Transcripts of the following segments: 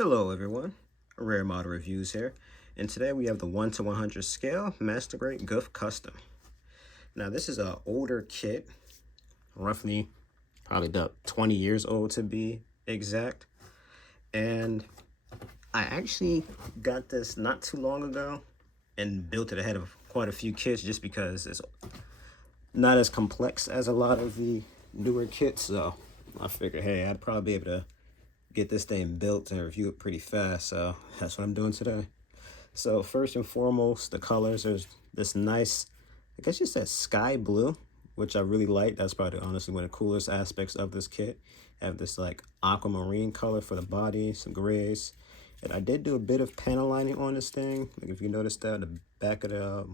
Hello everyone, Rare Model Reviews here, and today we have the 1 to 100 scale Master Grade Gouf Custom. Now this is an older kit, roughly probably about 20 years old to be exact, and I actually got this not too long ago and built it ahead of quite a few kits just because it's not as complex as a lot of the newer kits, so I figured, hey, I'd probably be able to get this thing built and review it pretty fast, so that's what I'm doing today. So first and foremost, the colors, there's this nice, I guess you said sky blue, which I really like. That's probably honestly one of the coolest aspects of this kit. I have this like aquamarine color for the body, some grays. And I did do a bit of panel lining on this thing. Like if you notice that, the back of the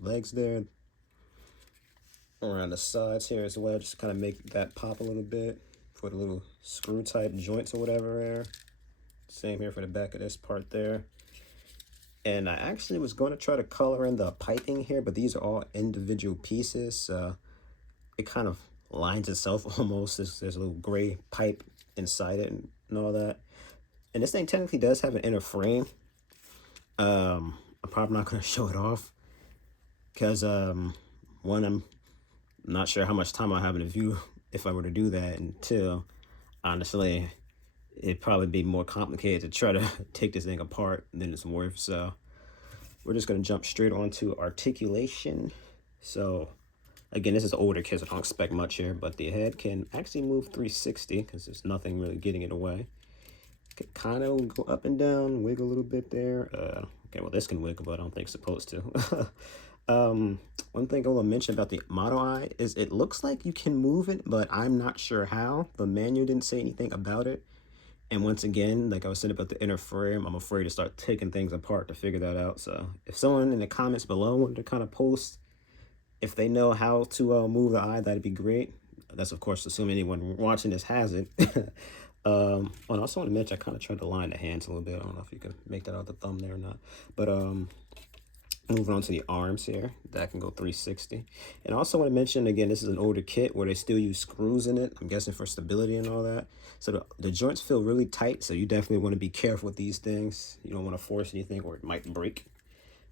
legs there, around the sides here as well, just kind of make that pop a little bit for the little screw type joints or whatever there. Same here for the back of this part there. And I actually was going to try to color in the piping here, but these are all individual pieces. It kind of lines itself almost. There's a little gray pipe inside it and all that. And this thing technically does have an inner frame. I'm probably not going to show it off because one, I'm not sure how much time I have in the view if I were to do that, until honestly it'd probably be more complicated to try to take this thing apart than it's worth. So we're just going to jump straight on to articulation. So again, this is an older kit, so I don't expect much here, but the head can actually move 360 because there's nothing really getting it away. It can kind of go up and down, wiggle a little bit there. Okay, well this can wiggle, but I don't think it's supposed to. One thing I want to mention about the model eye is it looks like you can move it, but I'm not sure how. The manual didn't say anything about it. And once again, like I was saying about the inner frame, I'm afraid to start taking things apart to figure that out. So if someone in the comments below wanted to kind of post if they know how to move the eye, that'd be great. That's of course assuming anyone watching this has it. And I also want to mention I kind of tried to line the hands a little bit. I don't know if you can make that out the thumb there or not. But moving on to the arms here, that can go 360. And I also want to mention, again, this is an older kit where they still use screws in it, I'm guessing for stability and all that. So the joints feel really tight, so you definitely want to be careful with these things. You don't want to force anything or it might break.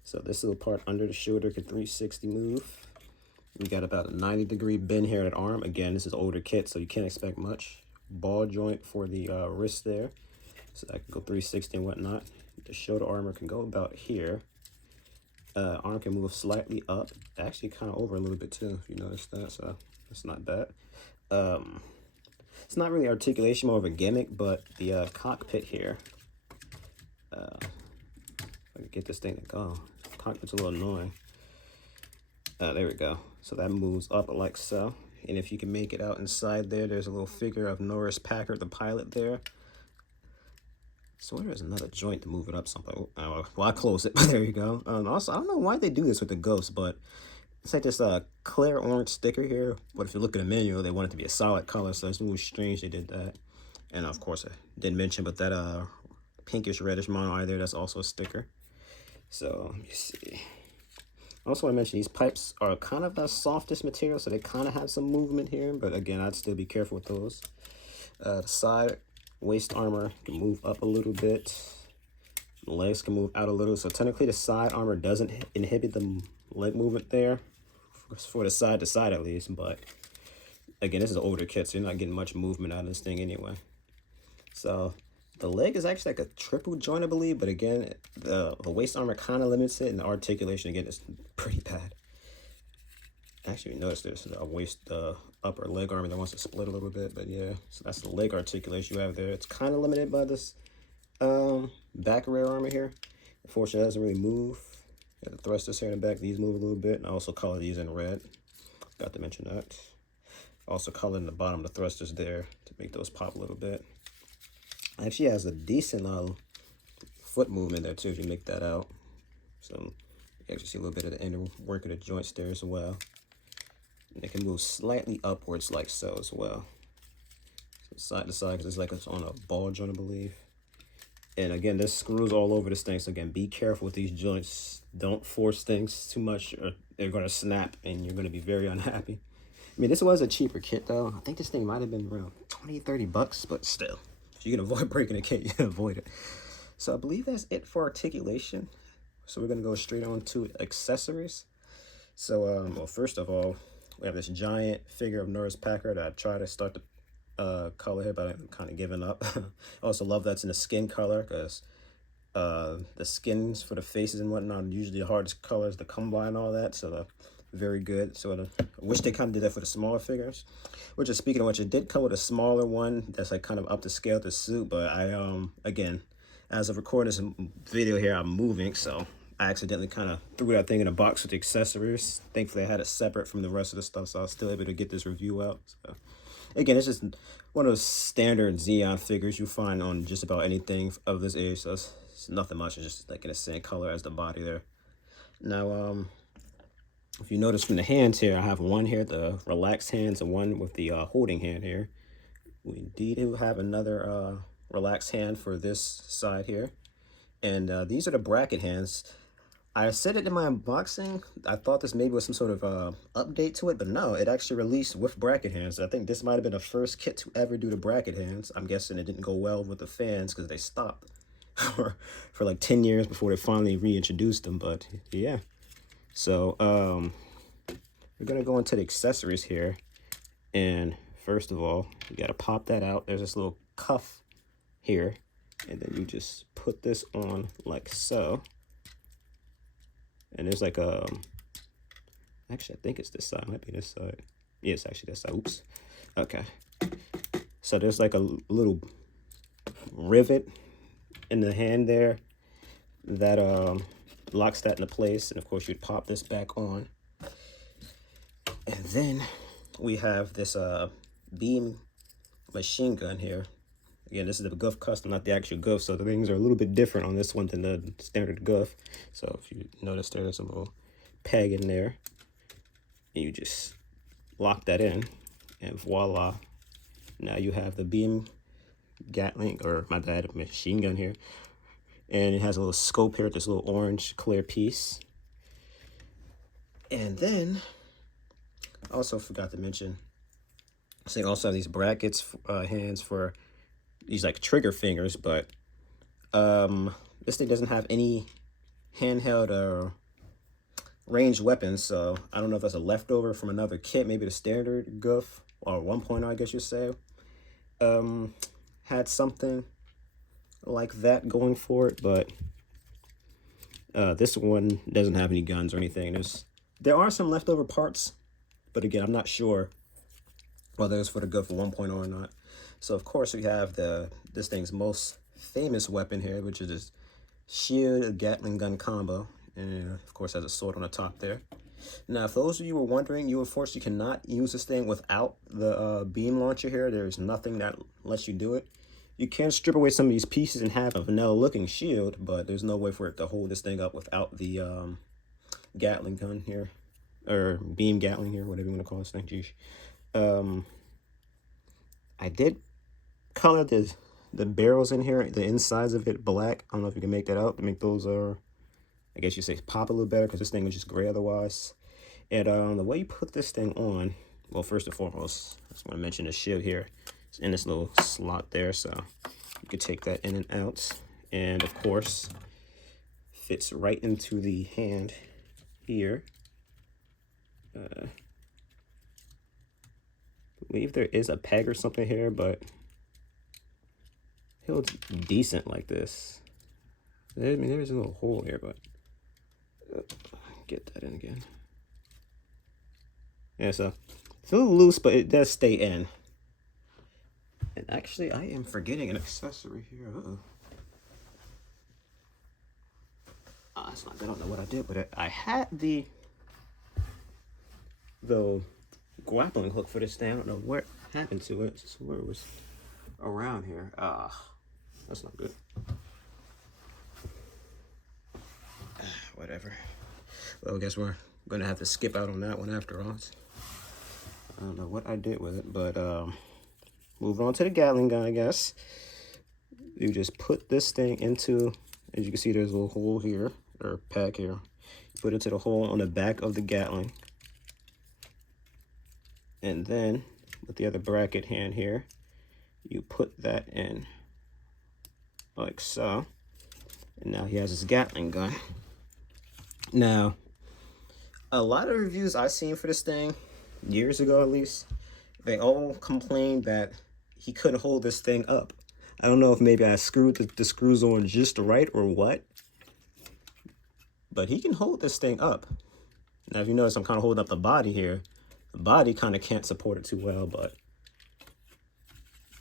So this little part under the shoulder can 360 move. We got about a 90-degree bend here at arm. Again, this is older kit, so you can't expect much. Ball joint for the wrist there, so that can go 360 and whatnot. The shoulder armor can go about here. Arm can move slightly up, actually kind of over a little bit too, if you notice that, so that's not bad. It's not really articulation, more of a gimmick, but the cockpit here, if I can get this thing to go. Cockpit's a little annoying. There we go. So that moves up like so. And if you can make it out inside there, there's a little figure of Norris Packard, the pilot there. So there's another joint to move it up something. Well, I close it, but there you go. Also, I don't know why they do this with the Goufs, but it's like this clear orange sticker here. But if you look at the menu, they want it to be a solid color, so it's a little strange they did that. And of course, I didn't mention, but that pinkish reddish mono eye there, that's also a sticker. So let me see. I also want to mention these pipes are kind of the softest material, so they kind of have some movement here. But again, I'd still be careful with those. The side waist armor can move up a little bit. The legs can move out a little. So technically the side armor doesn't inhibit the leg movement there, for the side to side at least. But again, this is an older kit, so you're not getting much movement out of this thing anyway. So the leg is actually like a triple joint, I believe. But again, the waist armor kind of limits it, and the articulation again is pretty bad. Actually, notice there's a waist, upper leg armor that wants to split a little bit, but yeah, so that's the leg articulation you have there. It's kind of limited by this back rear armor here. Unfortunately, it doesn't really move. Got the thrusters here in the back, these move a little bit, and I also color these in red. Got to mention that. Also colored in the bottom of the thrusters there to make those pop a little bit. Actually has a decent foot movement there too, if you make that out. So you actually see a little bit of the inner work of the joints there as well. And it can move slightly upwards like so as well. So side to side, because it's like it's on a ball joint, I believe. And again, there's screws all over this thing. So again, be careful with these joints. Don't force things too much or they're going to snap and you're going to be very unhappy. I mean, this was a cheaper kit though. I think this thing might have been around 20, 30 bucks, but still. If you can avoid breaking a kit, you can avoid it. So I believe that's it for articulation. So we're gonna go straight on to accessories. So well, first of all, we have this giant figure of Norris Packard. I tried to start the color here, but I'm kind of giving up. I also love that's in the skin color, because the skins for the faces and whatnot are usually the hardest colors to come by and all that. So very good. So I wish they kind of did that for the smaller figures. Which is, speaking of which, it did come with a smaller one that's like kind of up to scale to suit. But I again, as of recording this video here, I'm moving, so I accidentally kind of threw that thing in a box with the accessories. Thankfully, I had it separate from the rest of the stuff, so I was still able to get this review out. So again, it's just one of those standard Zeon figures you find on just about anything of this age. So it's nothing much. It's just like in the same color as the body there. Now, if you notice from the hands here, I have one here, the relaxed hands, and one with the holding hand here. We do have another relaxed hand for this side here. And these are the bracket hands. I said it in my unboxing. I thought this maybe was some sort of update to it, but no, it actually released with bracket hands. I think this might have been the first kit to ever do the bracket hands. I'm guessing it didn't go well with the fans because they stopped for like 10 years before they finally reintroduced them. But yeah. So we're gonna go into the accessories here, and first of all, you gotta pop that out. There's this little cuff here, and then you just put this on like so. And there's like actually I think it's this side, might be this side. Yeah, it's actually this side. Oops. Okay. So there's like a little rivet in the hand there that locks that into place, and of course you'd pop this back on. And then we have this beam machine gun here. Again, this is the Gouf custom, not the actual Gouf, so the things are a little bit different on this one than the standard Gouf. So if you notice, there's a little peg in there, and you just lock that in, and voila, now you have the beam Gatling, or my bad, machine gun here. And it has a little scope here, this little orange clear piece. And then, I also forgot to mention, so you also have these brackets, hands for these like trigger fingers, but this thing doesn't have any handheld or ranged weapons, so I don't know if that's a leftover from another kit, maybe the standard Gouf, or 1.0, I guess you'd say, had something like that going for it, but this one doesn't have any guns or anything. There are some leftover parts, but again, I'm not sure whether it's for the Gouf 1.0 or not. So of course we have this thing's most famous weapon here, which is this shield Gatling gun combo, and of course has a sword on the top there. Now, if those of you were wondering, you unfortunately cannot use this thing without the beam launcher here. There's nothing that lets you do it. You can strip away some of these pieces and have a vanilla looking shield, but there's no way for it to hold this thing up without the Gatling gun here, or beam Gatling here, whatever you want to call this thing. Geez. I did color the barrels in here, the insides of it black. I don't know if you can make that out to make those I guess you say pop a little better, because this thing was just gray otherwise. And the way you put this thing on, well, first and foremost, I just want to mention the shield here. It's in this little slot there, so you could take that in and out. And of course, fits right into the hand here. I believe there is a peg or something here, but it looks decent like this. I mean, there's a little hole here, but get that in again. Yeah, so it's a little loose, but it does stay in. And actually, I am forgetting an accessory here. That's not, I don't know what I did with it. I had the grappling hook for this thing. I don't know what happened to it. Just where it was around here. That's not good. Whatever. Well, I guess we're gonna have to skip out on that one after all. I don't know what I did with it, but moving on to the Gatling gun, I guess. You just put this thing into, as you can see, there's a little hole here, or pack here. Put it into the hole on the back of the Gatling. And then, with the other bracket hand here, you put that in like so. And now he has his Gatling gun. Now, a lot of reviews I've seen for this thing, years ago at least, they all complained that he couldn't hold this thing up. I don't know if maybe I screwed the screws on just right or what, but he can hold this thing up. Now, if you notice, I'm kind of holding up the body here. The body kind of can't support it too well, but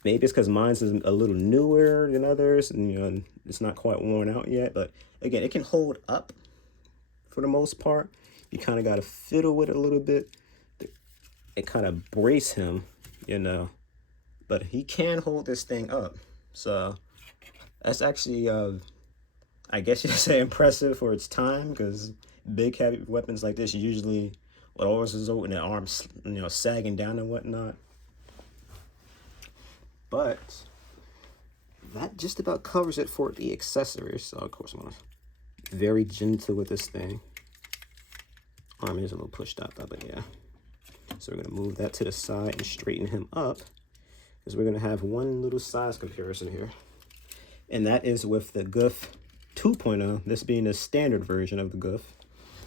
maybe it's because mine's is a little newer than others, and you know, it's not quite worn out yet. But again, it can hold up for the most part. You kind of got to fiddle with it a little bit. It kind of brace him, you know, but he can hold this thing up. So that's actually, I guess you could say, impressive for its time, because big heavy weapons like this usually would always result in the arms, you know, sagging down and whatnot. But that just about covers it for the accessories. So of course I'm gonna very gentle with this thing. Arm is a little pushed up, but yeah. So we're gonna move that to the side and straighten him up, because we're gonna have one little size comparison here. And that is with the Gouf 2.0, this being the standard version of the Gouf.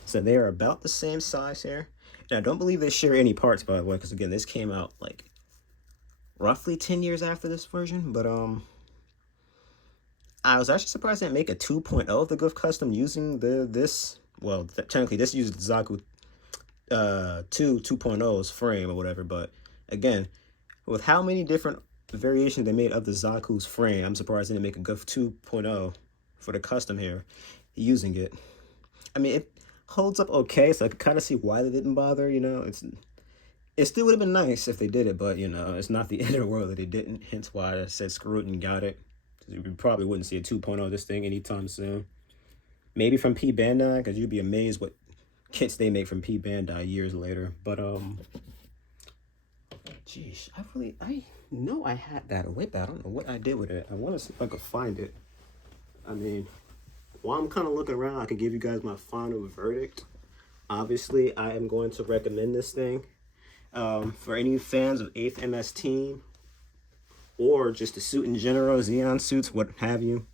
So they are about the same size here. And I don't believe they share any parts, by the way, because again, this came out like roughly 10 years after this version. But I was actually surprised they didn't make a 2.0 of the Gouf Custom using technically this uses the Zaku 2.0's frame or whatever. But again, with how many different variations they made of the Zaku's frame, I'm surprised they didn't make a Gouf 2.0 for the custom here using it. I mean, it holds up okay, so I could kind of see why they didn't bother, you know. It still would have been nice if they did it, but, you know, it's not the end of the world that they didn't, hence why I said screw it and got it. You probably wouldn't see a 2.0 of this thing anytime soon. Maybe from P Bandai, because you'd be amazed what kits they make from P Bandai years later. But, geez, I know I had that whip. I don't know what I did with it. I want to see if I could find it. I mean, while I'm kind of looking around, I can give you guys my final verdict. Obviously, I am going to recommend this thing for any fans of 8th MS Team, or just the suit in general, Zeon suits, what have you.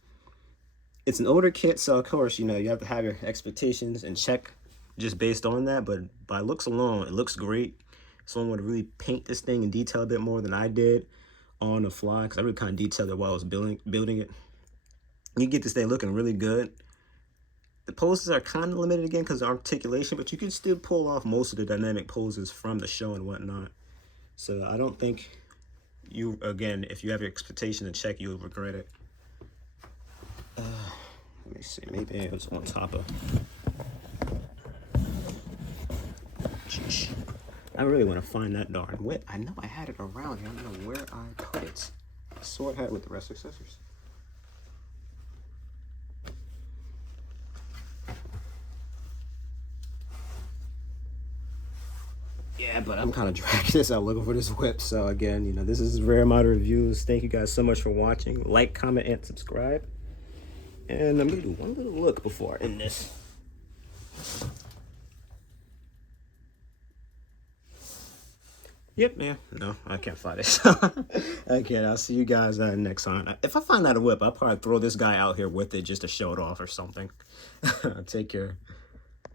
It's an older kit, so of course, you know, you have to have your expectations in check just based on that. But by looks alone, it looks great. Someone would really paint this thing in detail a bit more than I did on the fly, because I really kind of detailed it while I was building it. You get this thing looking really good. The poses are kind of limited again because of articulation, but you can still pull off most of the dynamic poses from the show and whatnot. So I don't think you, again, if you have your expectation in check, you'll regret it. Let me see, maybe it was on top of. Sheesh. I really want to find that darn whip. I know I had it around here. I don't know where I put it. I saw it had with the rest of the accessories. Yeah, but I'm kind of dragging this out looking for this whip. So again, you know, this is Rare Model Reviews. Thank you guys so much for watching. Like, comment, and subscribe. And I'm going to do one little look before I end this. Yep, man. No, I can't find it. Okay, I'll see you guys next time. If I find that a whip, I'll probably throw this guy out here with it just to show it off or something. Take care.